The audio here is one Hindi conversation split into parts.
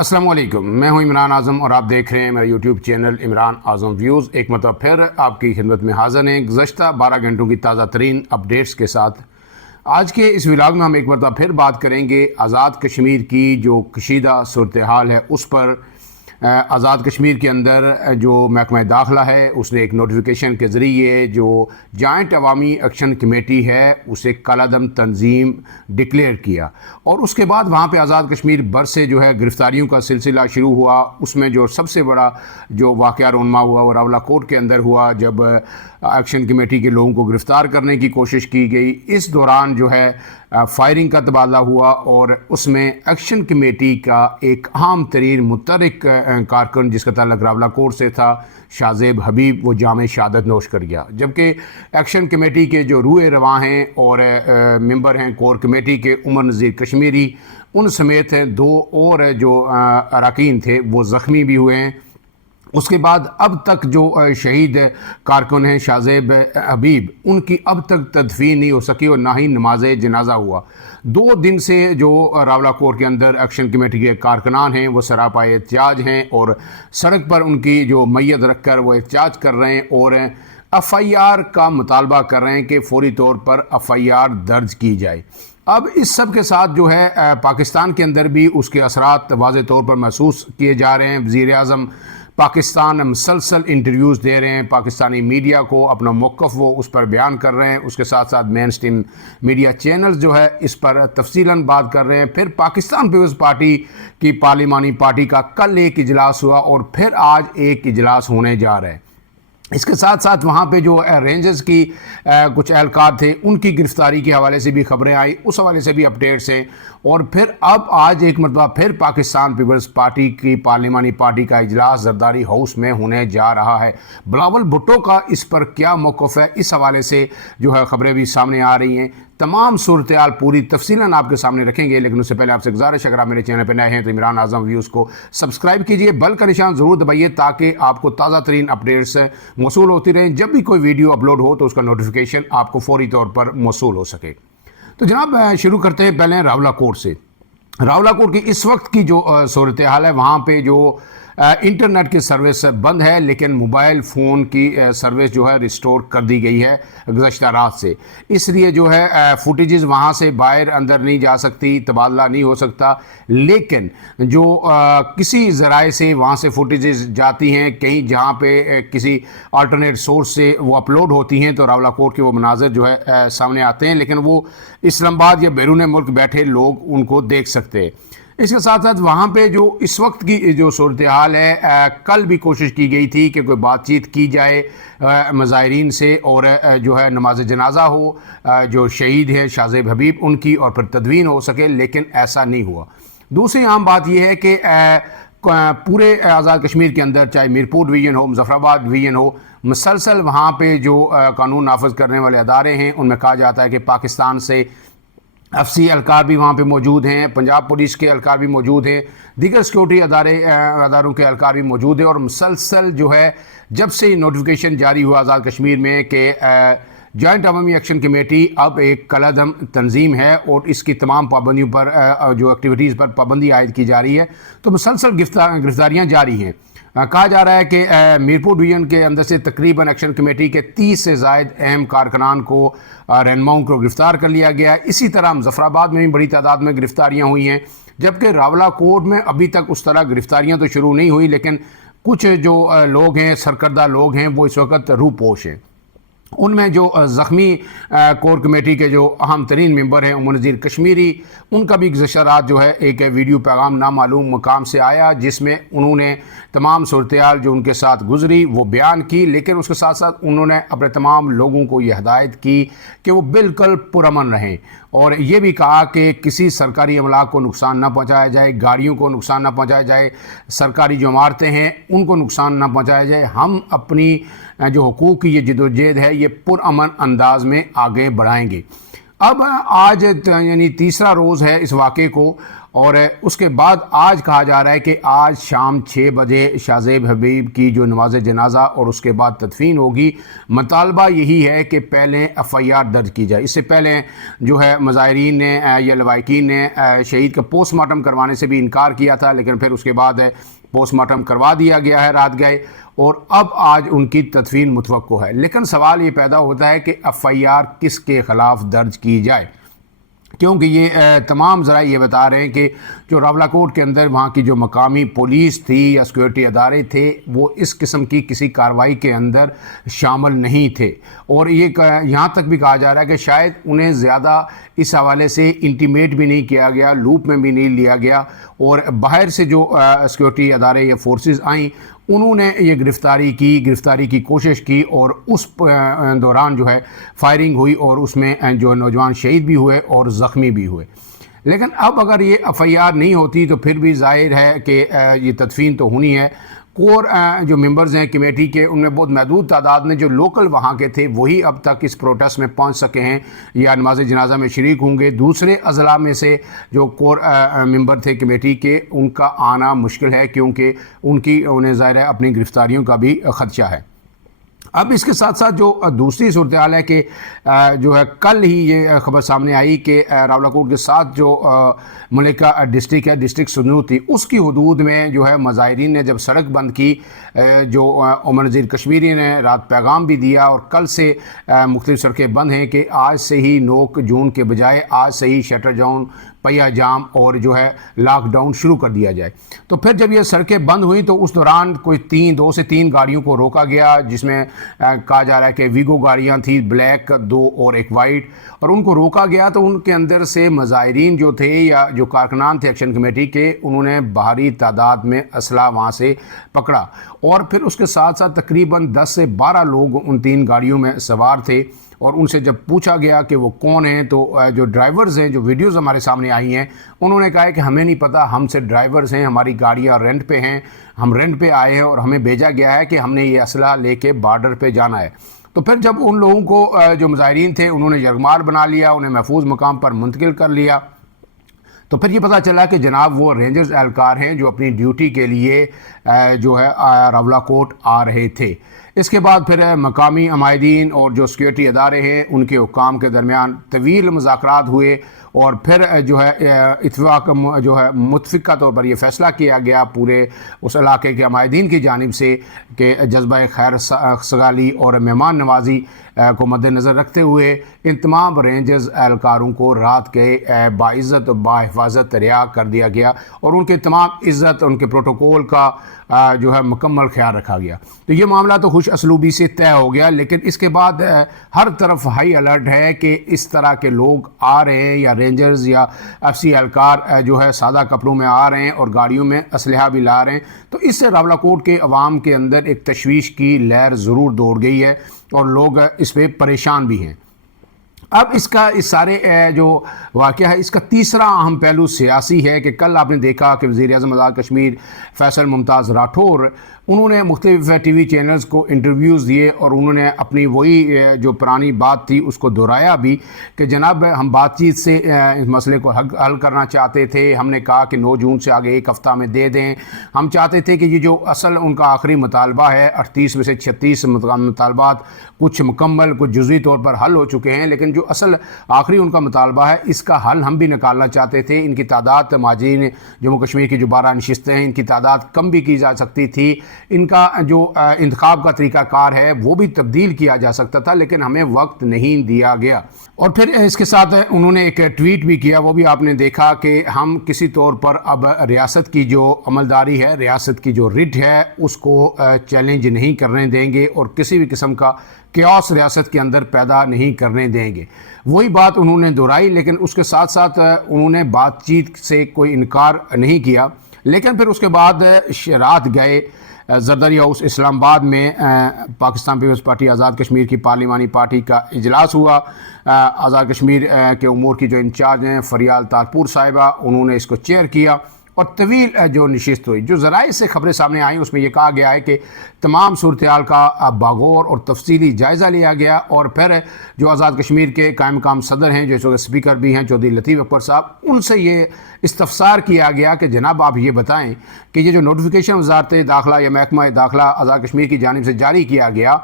अस्सलाम वालेकुम, मैं हूं इमरान आज़म और आप देख रहे हैं मेरा यूट्यूब चैनल इमरान आज़म व्यूज़। एक मतलब फिर आपकी खिदमत में हाज़िर हैं गुज़श्ता 12 घंटों की ताज़ा तरीन अपडेट्स के साथ। आज के इस व्लॉग में हम एक मतलब फिर बात करेंगे आज़ाद कश्मीर की जो कशीदा सूरत हाल है उस पर। आज़ाद कश्मीर के अंदर जो महकमा दाखिला है उसने एक नोटिफिकेशन के ज़रिए जो जॉइंट अवामी एक्शन कमेटी है उसे कालादम तंजीम डिक्लेयर किया और उसके बाद वहाँ पे आज़ाद कश्मीर भर से जो है गिरफ़्तारियों का सिलसिला शुरू हुआ। उसमें जो सबसे बड़ा जो वाक़या रोनमा हुआ वो रावलाकोट के अंदर हुआ, जब एक्शन कमेटी के लोगों को गिरफ़्तार करने की कोशिश की गई। इस दौरान जो है फायरिंग का तबादला हुआ और उसमें एक्शन कमेटी का एक अहम तरीन मुतहरिक कारकुन जिसका ताल्लुक रावलाकोट से था, शाज़ेब हबीब, वो जाम शहादत नोश कर गया। जबकि एक्शन कमेटी के जो रूए रवां हैं और मेंबर हैं कोर कमेटी के उमर नज़ीर कश्मीरी, उन समेत हैं 2 और जो अरकान थे वो ज़ख्मी भी हुए हैं। उसके बाद अब तक जो शहीद कारकुन हैं शाज़ेब हबीब, उनकी अब तक तदफीन नहीं हो सकी और ना ही नमाज जनाजा हुआ। 2 दिन से जो रावलाकोट के अंदर एक्शन कमेटी के कारकुनान हैं वो सरापाए एहतजाज हैं और सड़क पर उनकी जो मैयत रख कर वो एहतजाज कर रहे हैं और FIR का मुतालबा कर रहे हैं कि फौरी तौर पर FIR दर्ज की जाए। अब इस सब के साथ जो है पाकिस्तान के अंदर भी उसके असरात वाज़े तौर पर महसूस किए जा रहे हैं। वज़ीर आज़म पाकिस्तान मुसलसल इंटरव्यूज़ दे रहे हैं, पाकिस्तानी मीडिया को अपना मौक़िफ़ वो उस पर बयान कर रहे हैं। उसके साथ साथ मेन स्ट्रीम मीडिया चैनल्स जो है इस पर तफसीलन बात कर रहे हैं। फिर पाकिस्तान पीपल्स पार्टी की पार्लिमानी पार्टी का कल एक इजलास हुआ और फिर आज एक इजलास होने जा रहा है। इसके साथ साथ वहाँ पे जो रेंजर्स की कुछ एहलकार थे उनकी गिरफ़्तारी के हवाले से भी खबरें आई, उस हवाले से भी अपडेट्स हैं। और फिर अब आज एक मरतबा फिर पाकिस्तान पीपल्स पार्टी की पार्लिमानी पार्टी का इजलास जरदारी हाउस में होने जा रहा है। बिलावल भुट्टो का इस पर क्या मौक़िफ़ है, इस हवाले से जो है ख़बरें भी सामने आ रही हैं। तमाम सूरत हाल पूरी तफसीलन आपके सामने रखेंगे, लेकिन उससे पहले आपसे गुजारिश, अगर आप मेरे चैनल पर नए हैं तो इमरान आज़म व्यूज़ को सब्सक्राइब कीजिए, बेल का निशान ज़रूर दबाइए ताकि आपको ताज़ा तरीन अपडेट्स मौसूल होती रहें। जब भी कोई वीडियो अपलोड हो तो उसका नोटिफिकेशन आपको फौरी तौर पर मौसूल हो सके। तो जनाब शुरू करते हैं पहले रावलाकोट से। रावलाकोट की इस वक्त की जो सूरत हाल है, वहाँ पे जो इंटरनेट की सर्विस बंद है, लेकिन मोबाइल फ़ोन की सर्विस जो है रिस्टोर कर दी गई है गुज़श्ता रात से। इसलिए जो है फुटेजेस वहाँ से बाहर अंदर नहीं जा सकती, तबादला नहीं हो सकता। लेकिन जो किसी ज़राए से वहाँ से फुटेजेस जाती हैं कहीं जहाँ पे किसी अल्टरनेट सोर्स से वो अपलोड होती हैं, तो रावलाकोट के वो मनाज़र जो है सामने आते हैं, लेकिन वो इस्लामाबाद या बैरून मुल्क बैठे लोग उनको देख सकते हैं। इसके साथ साथ वहाँ पे जो इस वक्त की जो सूरत हाल है, कल भी कोशिश की गई थी कि कोई बातचीत की जाए मज़ाहिरीन से और जो है नमाज जनाजा हो जो शहीद है शाज़ेब हबीब उनकी और फिर तदवीन हो सके, लेकिन ऐसा नहीं हुआ। दूसरी अहम बात यह है कि पूरे आज़ाद कश्मीर के अंदर चाहे मीरपुर डिवीज़न हो, मुजफ्फराबाद डिवीज़न हो, मुसलसल वहाँ पे जो कानून नाफज करने वाले अदारे हैं उनमें कहा जाता है कि पाकिस्तान से FCA एहलकार भी वहाँ पे मौजूद हैं, पंजाब पुलिस के एहलकार भी मौजूद हैं, दीगर सिक्योरिटी अदारों के एहलकार भी मौजूद हैं। और मुसलसल जो है जब से नोटिफिकेशन जारी हुआ आज़ाद कश्मीर में कि जॉइंट अवामी एक्शन कमेटी अब एक कलादम तंजीम है और इसकी तमाम पाबंदियों पर जो एक्टिविटीज़ पर पाबंदी आयद की जा रही है, तो मुसलसल गिरफ्तारियाँ जारी हैं। कहा जा रहा है कि मीरपुर डिवीज़न के अंदर से तकरीबन एक्शन कमेटी के 30 से ज़ायद अहम कारकुनान को रहनुमाओं को गिरफ़्तार कर लिया गया है। इसी तरह मुजफ्फराबाद में भी बड़ी तादाद में गिरफ़्तारियाँ हुई हैं, जबकि रावलाकोट में अभी तक उस तरह गिरफ़्तारियाँ तो शुरू नहीं हुई, लेकिन कुछ जो लोग हैं, सरकर्दा लोग हैं, वो इस वक्त रूपोश हैं। उनमें जो ज़ख्मी कोर कमेटी के जो अहम तरीन मेंबर हैं उमर नज़ीर कश्मीरी, उनका भी गुज़श्ता रात जो है एक वीडियो पैगाम नामालूम मकाम से आया जिसमें उन्होंने तमाम सूरत हाल जो उनके साथ गुजरी वो बयान की, लेकिन उसके साथ साथ उन्होंने अपने तमाम लोगों को यह हिदायत की कि वो बिल्कुल पुरअमन रहें और ये भी कहा कि किसी सरकारी अमला को नुकसान ना पहुँचाया जाए, गाड़ियों को नुकसान ना पहुँचाया जाए, सरकारी जो इमारतें हैं उनको नुकसान ना पहुँचाया जाए। हम अपनी जो हुकूक की ये जदोजहद है ये पुरअमन अंदाज में आगे बढ़ाएंगे। अब आज यानी तीसरा रोज़ है इस वाक़े को, और उसके बाद आज कहा जा रहा है कि आज शाम 6 बजे शाहज़ेब हबीब की जो नमाज जनाजा और उसके बाद तदफीन होगी। मुतालबा यही है कि पहले FIR दर्ज की जाए। इससे पहले जो है मुज़ाहिरीन ने या लवाकिन ने शहीद का पोस्टमार्टम करवाने से भी इनकार किया था, लेकिन फिर उसके बाद पोस्टमार्टम करवा दिया गया है रात गए, और अब आज उनकी तदफीन मुतवक्को है। लेकिन सवाल ये पैदा होता है कि FIR किसके ख़िलाफ़ दर्ज की जाए, क्योंकि ये तमाम ज़रा ये बता रहे हैं कि जो रावलाकोट के अंदर वहाँ की जो मकामी पुलिस थी या सिक्योरिटी अदारे थे वो इस किस्म की किसी कार्रवाई के अंदर शामिल नहीं थे, और ये यहाँ तक भी कहा जा रहा है कि शायद उन्हें ज़्यादा इस हवाले से इंटीमेट भी नहीं किया गया, लूप में भी नहीं लिया गया, और बाहर से जो सिक्योरिटी अदारे या फोर्सेस आई उन्होंने ये गिरफ़्तारी की कोशिश की, और उस दौरान जो है फायरिंग हुई और उसमें जो नौजवान शहीद भी हुए और ज़ख्मी भी हुए। लेकिन अब अगर ये FIR नहीं होती तो फिर भी जाहिर है कि ये तदफीन तो होनी है। कोर जो मेंबर्स हैं कमेटी के, उनमें बहुत महदूद तादाद में जो लोकल वहाँ के थे वही अब तक इस प्रोटेस्ट में पहुँच सके हैं या नमाज जनाजा में शरीक होंगे। दूसरे अज़ला में से जो कोर मेंबर थे कमेटी के, उनका आना मुश्किल है, क्योंकि उन्हें ज़ाहिर है अपनी गिरफ़्तारियों का भी ख़दशा है। अब इसके साथ साथ जो दूसरी सूरत हाल है कि जो है कल ही ये खबर सामने आई कि रावलाकोट के साथ जो मलिका डिस्ट्रिक्ट है, डिस्ट्रिक्ट सुनूर थी, उसकी हदूद में जो है मुज़ाहिरीन ने जब सड़क बंद की, जो उमर नज़ीर कश्मीरी ने रात पैगाम भी दिया और कल से मुख्तलिफ़ सड़कें बंद हैं कि आज से ही 9 जून के बजाय आज से ही शटर डाउन, पहिया जाम और जो है लॉकडाउन शुरू कर दिया जाए। तो फिर जब ये सड़कें बंद हुई तो उस दौरान कोई 2 से 3 गाड़ियों को रोका गया, जिसमें कहा जा रहा है कि वीगो गाड़ियां थी, ब्लैक 2 और एक वाइट, और उनको रोका गया तो उनके अंदर से मुज़ाहिरीन जो थे या जो कारकुनान थे एक्शन कमेटी के, उन्होंने भारी तादाद में असला वहाँ से पकड़ा, और फिर उसके साथ साथ तकरीबन 10 से 12 लोग उन 3 गाड़ियों में सवार थे। और उनसे जब पूछा गया कि वो कौन हैं, तो जो ड्राइवर्स हैं, जो वीडियोस हमारे सामने आई हैं, उन्होंने कहा है कि हमें नहीं पता, हम से ड्राइवर्स हैं, हमारी गाड़ियाँ रेंट पे हैं, हम रेंट पे आए हैं और हमें भेजा गया है कि हमने ये असला लेके बॉर्डर पे जाना है। तो फिर जब उन लोगों को जो मुज़ाहिरीन थे उन्होंने यरगमाल बना लिया, उन्हें महफूज मकाम पर मुंतकिल कर लिया, तो फिर ये पता चला कि जनाब वो रेंजर्स एहलकार हैं जो अपनी ड्यूटी के लिए जो है रावलाकोट आ रहे थे। इसके बाद फिर मकामी अमायदीन और जो सिक्योरिटी अदारे हैं उनके हुक्काम के दरमियान तवील मुज़ाकरात हुए, और फिर जो है इत्तफ़ाक़ जो है मुत्फ़िक़ा तौर पर यह फ़ैसला किया गया पूरे उस इलाके के अमायदीन की जानिब से कि जज्बा खैर सगाली और मेहमान नवाजी को मद्देनज़र रखते हुए इन तमाम रेंजर्स एहलकारों को रात के बाइज़्ज़त बाहिफाजत रिहा कर दिया गया, और उनके तमाम इज़्ज़त, उनके प्रोटोकॉल का जो है मुकम्मल ख्याल रखा गया। तो ये मामला तो खुश असलूबी से तय हो गया, लेकिन इसके बाद हर तरफ हाई अलर्ट है कि इस तरह के लोग आ रहे हैं या रेंजर्स या FC एहलकार जो है सादा कपड़ों में आ रहे हैं और गाड़ियों में असलहा भी ला रहे हैं। तो इससे रावलाकोट के अवाम के अंदर एक तशवीश की लहर ज़रूर दौड़ गई है और लोग इस पर परेशान भी हैं। अब इसका इस सारे जो वाक़या है, इसका तीसरा अहम पहलू सियासी है कि कल आपने देखा कि वज़ीर-ए-आज़म आज़ाद कश्मीर फैसल मुमताज़ राठौर, उन्होंने मुख्तलिफ़ TV चैनल्स को इंटरव्यूज़ दिए और उन्होंने अपनी वही जो पुरानी बात थी उसको दोहराया भी कि जनाब हम बातचीत से इस मसले को हल करना चाहते थे। हमने कहा कि 9 जून से आगे 1 हफ़्ता में दे दें। हम चाहते थे कि ये जो असल उनका आखिरी मुतालबा है, 38 में से 36 मुतालबात कुछ मुकम्मल कुछ जुज़वी तौर पर हल हो चुके हैं, लेकिन जो असल आखिरी उनका मुतालबा है इसका हल हम भी निकालना चाहते थे। इनकी तादाद महाजिरीन जम्मू कश्मीर की जो 12 नशिस्तें हैं इनकी तादाद कम भी की जा सकती थी, इनका जो इंतखाब का तरीक़ाकार है वो भी तब्दील किया जा सकता था, लेकिन हमें वक्त नहीं दिया गया। और फिर इसके साथ उन्होंने एक ट्वीट भी किया, वो भी आपने देखा कि हम किसी तौर पर अब रियासत की जो अमलदारी है, रियासत की जो रिट है उसको चैलेंज नहीं करने देंगे और किसी भी किस्म का क्यास रियासत के अंदर पैदा नहीं करने देंगे। वही बात उन्होंने दोहराई, लेकिन उसके साथ साथ उन्होंने बातचीत से कोई इनकार नहीं किया। लेकिन फिर उसके बाद रात गए ज़रदारी हाउस इस्लामाबाद में पाकिस्तान पीपल्स पार्टी आज़ाद कश्मीर की पार्लिमानी पार्टी का इजलास हुआ। आज़ाद कश्मीर के उमूर की जो इंचार्ज हैं फरियाल तारपुर साहिबा, उन्होंने इसको चेयर किया और तवील जो नशिस्त हुई। जो ज़राए से ख़बरें सामने आई उसमें यह कहा गया है कि तमाम सूरत हाल का बागौर और तफसीली जायज़ा लिया गया, और फिर जो आज़ाद कश्मीर के कायम मकाम सदर हैं, जो स्पीकर भी हैं चौधरी लतीफ़ अकबर साहब, उनसे ये इस्तफसार किया गया कि जनाब आप ये बताएँ कि ये जो नोटिफिकेशन वज़ारत दाखिला या महकमा दाखिला आज़ाद कश्मीर की जानिब से जारी किया गया,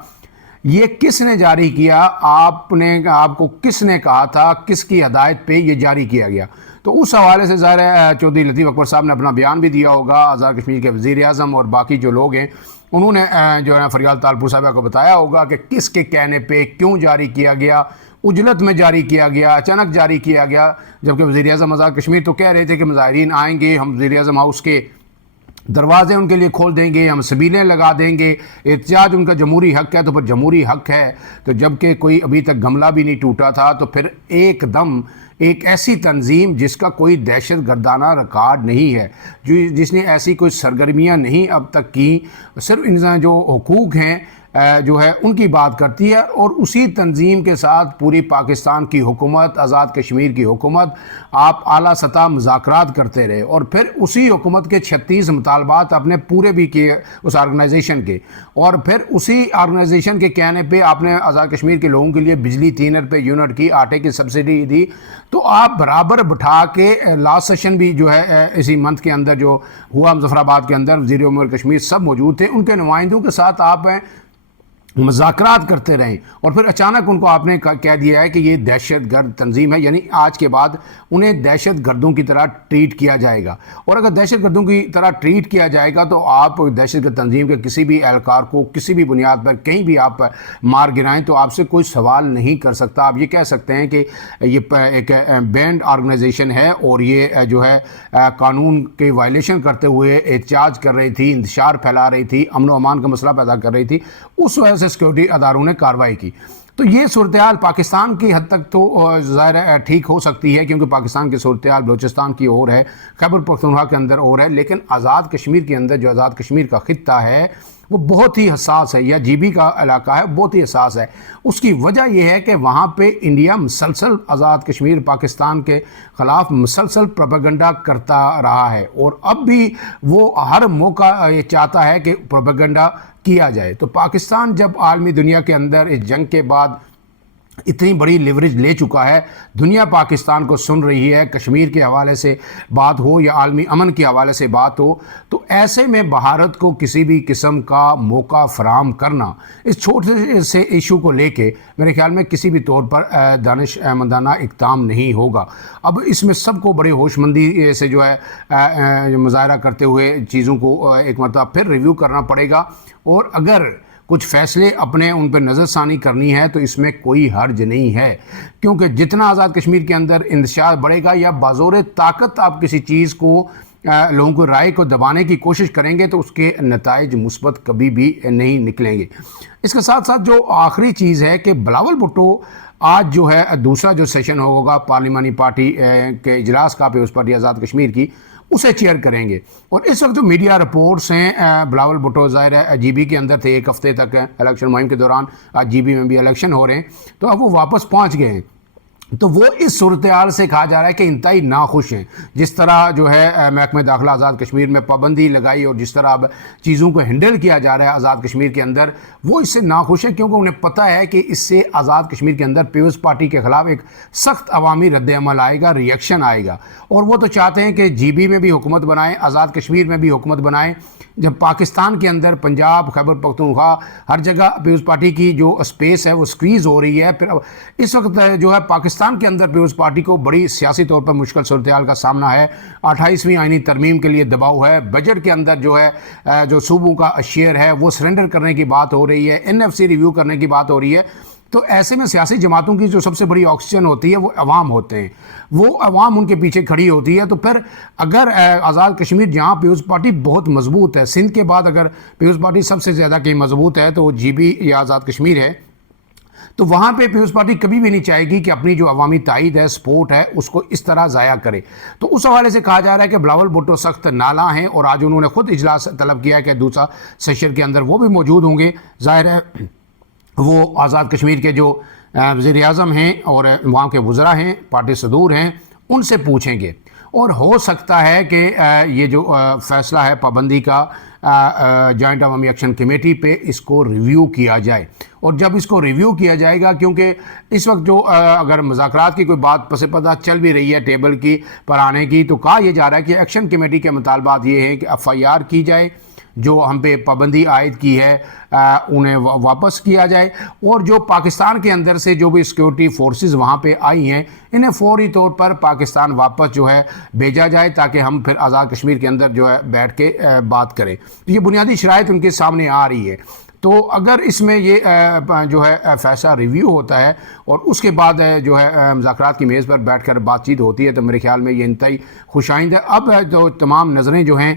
ये किसने जारी किया, आपको किसने कहा था, किसकी हदायत पे ये जारी किया गया। तो उस हवाले से ज़ाहिर है चौधरी लतीफ़ अकबर साहब ने अपना बयान भी दिया होगा। आज़ाद कश्मीर के वज़ीर आज़म और बाकी जो लोग हैं उन्होंने जो है फरियाल तालपुर साहब को बताया होगा कि किसके कहने पे क्यों जारी किया गया, उजलत में जारी किया गया, अचानक जारी किया गया। जबकि वज़ीर आज़म आज़ाद कश्मीर तो कह रहे थे कि मुज़ाहिरीन आएंगे, हम वज़ीर आज़म हाउस के दरवाजे उनके लिए खोल देंगे, हम सबीलें लगा देंगे, एहतजाज उनका जमहूरी हक है, तो फिर जमहूरी हक है। तो जबकि कोई अभी तक गमला भी नहीं टूटा था, तो फिर एकदम एक ऐसी तंजीम जिसका कोई दहशत गर्दाना रिकॉर्ड नहीं है, जिसने ऐसी कोई सरगर्मियां नहीं अब तक की, सिर्फ इंसान जो हुकूक हैं जो है उनकी बात करती है, और उसी तंजीम के साथ पूरी पाकिस्तान की हुकूमत, आज़ाद कश्मीर की हुकूमत, आप आला सतह मुज़ाकरात करते रहे, और फिर उसी हुकूमत के 36 मुतालबात आपने पूरे भी किए उस आर्गनाइजेशन के, और फिर उसी आर्गनाइजेशन के कहने पे आपने आज़ाद कश्मीर के लोगों के लिए बिजली 3 रुपये यूनिट की, आटे की सब्सिडी दी। तो आप बराबर बिठा के लास्ट सेशन भी जो है इसी मंथ के अंदर जो हुआ मुजफ्फराबाद के अंदर, वज़ीर उमूर कश्मीर सब मौजूद थे, उनके नुमाइंदों के साथ आप मुज़ाकरात करते रहें, और फिर अचानक उनको आपने कह दिया है कि ये दहशत गर्द तंजीम है, यानी आज के बाद उन्हें दहशत गर्दों की तरह ट्रीट किया जाएगा। और अगर दहशत गर्दों की तरह ट्रीट किया जाएगा तो आप दहशत गर्द तंजीम के किसी भी एहलकार को किसी भी बुनियाद पर कहीं भी आप मार गिराएं तो आपसे कोई सवाल नहीं कर सकता। आप ये कह सकते हैं कि ये एक बैंड ऑर्गेनाइजेशन है और ये जो है कानून के वायलेशन करते हुए एहतजाज कर रही थी, इंतशार फैला रही थी, अमन व अमान का मसला पैदा कर रही थी, उस वजह से सिक्योरिटी अदारों ने कार्रवाई की। तो ये सूरत हाल पाकिस्तान की हद तक तो ज़ाहिर ठीक हो सकती है, क्योंकि पाकिस्तान की सूरत हाल बलूचिस्तान की ओर है, खैबर पख्तूनख्वा के अंदर और है, लेकिन आज़ाद कश्मीर के अंदर जो आज़ाद कश्मीर का खित्ता है वो बहुत ही हसास है, या जीबी का इलाका है बहुत ही हसास है। उसकी वजह यह है कि वहाँ पे इंडिया मुसलसल आज़ाद कश्मीर पाकिस्तान के ख़िलाफ़ मुसलसल प्रोपेगेंडा करता रहा है, और अब भी वो हर मौका ये चाहता है कि प्रोपेगेंडा किया जाए। तो पाकिस्तान जब आलमी दुनिया के अंदर इस जंग के बाद इतनी बड़ी लिवरेज ले चुका है, दुनिया पाकिस्तान को सुन रही है, कश्मीर के हवाले से बात हो या आलमी अमन के हवाले से बात हो, तो ऐसे में भारत को किसी भी किस्म का मौका फराम करना इस छोटे से इशू को लेके मेरे ख्याल में किसी भी तौर पर दानिशमंदाना इक़दाम नहीं होगा। अब इसमें सबको बड़े होशमंदी से जो है मुज़ाहरा करते हुए चीज़ों को एक मरतबा फिर रिव्यू करना पड़ेगा, और अगर कुछ फैसले अपने उन पर नज़रसानी करनी है तो इसमें कोई हर्ज नहीं है, क्योंकि जितना आज़ाद कश्मीर के अंदर इंतशार बढ़ेगा या बाज़ोर ताकत आप किसी चीज़ को लोगों को राय को दबाने की कोशिश करेंगे तो उसके नताइज मुस्बत कभी भी नहीं निकलेंगे। इसके साथ साथ जो आखिरी चीज़ है कि बिलावल भुट्टो आज जो है दूसरा जो सेशन होगा पार्लिमानी पार्टी के इजलास का पीपल्स पार्टी आज़ाद कश्मीर की, उसे चेयर करेंगे। और इस वक्त जो मीडिया रिपोर्ट्स हैं, बिलावल भुट्टो ज़ाहिर है जीबी के अंदर थे 1 हफ्ते तक इलेक्शन मुहिम के दौरान, आज जीबी में भी इलेक्शन हो रहे हैं, तो अब वो वापस पहुंच गए हैं। तो वो इस सूरत हाल से कहा जा रहा है कि इंतहाई नाखुश हैं, जिस तरह जो है महकमे दाखिला आज़ाद कश्मीर में पाबंदी लगाई और जिस तरह अब चीज़ों को हैंडल किया जा रहा है आज़ाद कश्मीर के अंदर, वो इससे नाखुश हैं, क्योंकि उन्हें पता है कि इससे आज़ाद कश्मीर के अंदर पीपल्स पार्टी के ख़िलाफ़ एक सख्त अवामी रद्द-ए-अमल आएगा, रिएक्शन आएगा। और वो तो चाहते हैं कि जीबी में भी हुकूमत बनाएं, आज़ाद कश्मीर में भी हुकूमत बनाएं। जब पाकिस्तान के अंदर पंजाब, खैबर पख्तूनख्वा हर जगह पीपल्स पार्टी की जो स्पेस है वो स्क्वीज़ हो रही है, फिर इस वक्त जो है पाकिस्तान के अंदर पीपल्स पार्टी को बड़ी सियासी तौर पर मुश्किल सूरत हाल का सामना है। 28वीं आईनी तरमीम के लिए दबाव है, बजट के अंदर जो है जो सूबों का शेयर है वो सरेंडर करने की बात हो रही है, NFC रिव्यू करने की बात हो रही है। तो ऐसे में सियासी जमातों की जो सबसे बड़ी ऑक्सीजन होती है वो अवाम होते हैं, वो अवाम उनके पीछे खड़ी होती है। तो फिर अगर आज़ाद कश्मीर जहाँ पीपल्स पार्टी बहुत मजबूत है, सिंध के बाद अगर पीपल्स पार्टी सबसे ज़्यादा कहीं मजबूत है तो वो जीबी या आज़ाद कश्मीर है, तो वहाँ पे पीपल्स पार्टी कभी भी नहीं चाहेगी कि अपनी जो अवामी ताईद है, सपोर्ट है, उसको इस तरह ज़ाया करे। तो उस हवाले से कहा जा रहा है कि बिलावल भुट्टो सख्त नाला हैं, और आज उन्होंने खुद इजलास तलब किया है कि दूसरा सेशन के अंदर वो भी मौजूद होंगे। ज़ाहिर है वो आज़ाद कश्मीर के जो वज़ीर आज़म हैं और वहाँ के वज़रा हैं, पार्टी सदूर हैं, उनसे पूछेंगे। और हो सकता है कि ये जो फ़ैसला है पाबंदी का जॉइंट अवामी एक्शन कमेटी पे इसको रिव्यू किया जाए। और जब इसको रिव्यू किया जाएगा, क्योंकि इस वक्त जो अगर मुज़ाकरात की कोई बात पसे पता चल भी रही है टेबल की पर आने की, तो कहा यह जा रहा है कि एक्शन कमेटी के मुतालबात ये हैं कि FIR की जाए, जो हम पे पाबंदी आयद की है उन्हें वापस किया जाए, और जो पाकिस्तान के अंदर से जो भी सिक्योरिटी फोर्सेस वहाँ पे आई हैं इन्हें फौरी तौर पर पाकिस्तान वापस जो है भेजा जाए, ताकि हम फिर आज़ाद कश्मीर के अंदर जो है बैठ के बात करें। तो ये बुनियादी शराइत उनके सामने आ रही है। तो अगर इसमें ये जो है फैसला रिव्यू होता है और उसके बाद जो है मुज़ाकरात की मेज़ पर बैठ कर बातचीत होती है, तो मेरे ख्याल में ये इंतहाई खुशाइंद है। अब जो तमाम नज़रें जो हैं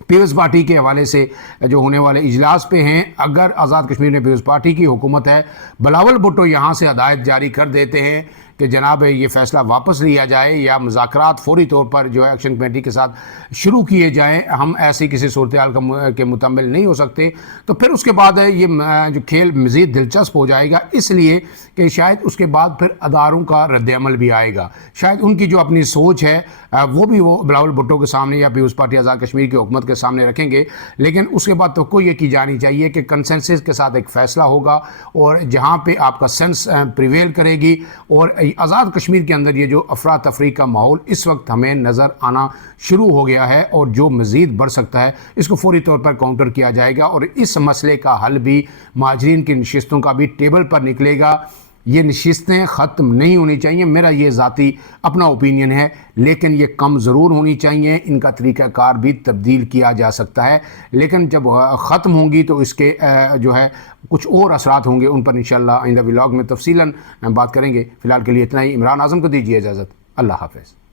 पीपल्स पार्टी के हवाले से जो होने वाले इजलास पे हैं, अगर आज़ाद कश्मीर में पीपल्स पार्टी की हुकूमत है, बिलावल भुट्टो यहाँ से हदायत जारी कर देते हैं कि जनाब ये फ़ैसला वापस लिया जाए या मुज़ाकरात फौरी तौर पर जो है एक्शन कमेटी के साथ शुरू किए जाएँ, हम ऐसी किसी सूरत हाल के मुतम्मिल नहीं हो सकते, तो फिर उसके बाद ये जो खेल मज़ीद दिलचस्प हो जाएगा, इसलिए कि शायद उसके बाद फिर अदारों का रद्दअमल भी आएगा। शायद उनकी जो अपनी सोच है वो बिलावल भुट्टो के सामने या पीपल्स पार्टी आज़ाद कश्मीर की हुकूमत के सामने रखेंगे, लेकिन उसके बाद तो कोई ये की जानी चाहिए कि कंसेंसस के साथ एक फ़ैसला होगा और जहाँ पे आपका सेंस प्रिवेल करेगी। और आज़ाद कश्मीर के अंदर ये जो अफरा तफरी का माहौल इस वक्त हमें नज़र आना शुरू हो गया है और जो मज़ीद बढ़ सकता है, इसको फौरी तौर पर काउंटर किया जाएगा और इस मसले का हल भी महाजरीन की नशिस्तों का भी टेबल पर निकलेगा। ये नशिस्तें ख़त्म नहीं होनी चाहिए, मेरा ये ज़ाती अपना ओपिनियन है, लेकिन ये कम ज़रूर होनी चाहिए। इनका तरीक़ाकार भी तब्दील किया जा सकता है, लेकिन जब ख़त्म होंगी तो इसके जो है कुछ और असरात होंगे, उन पर इंशाअल्लाह आइंदा व्लॉग में तफसीलन बात करेंगे। फ़िलहाल के लिए इतना ही। इमरान आज़म को दीजिए इजाज़त। अल्लाह हाफ़िज़।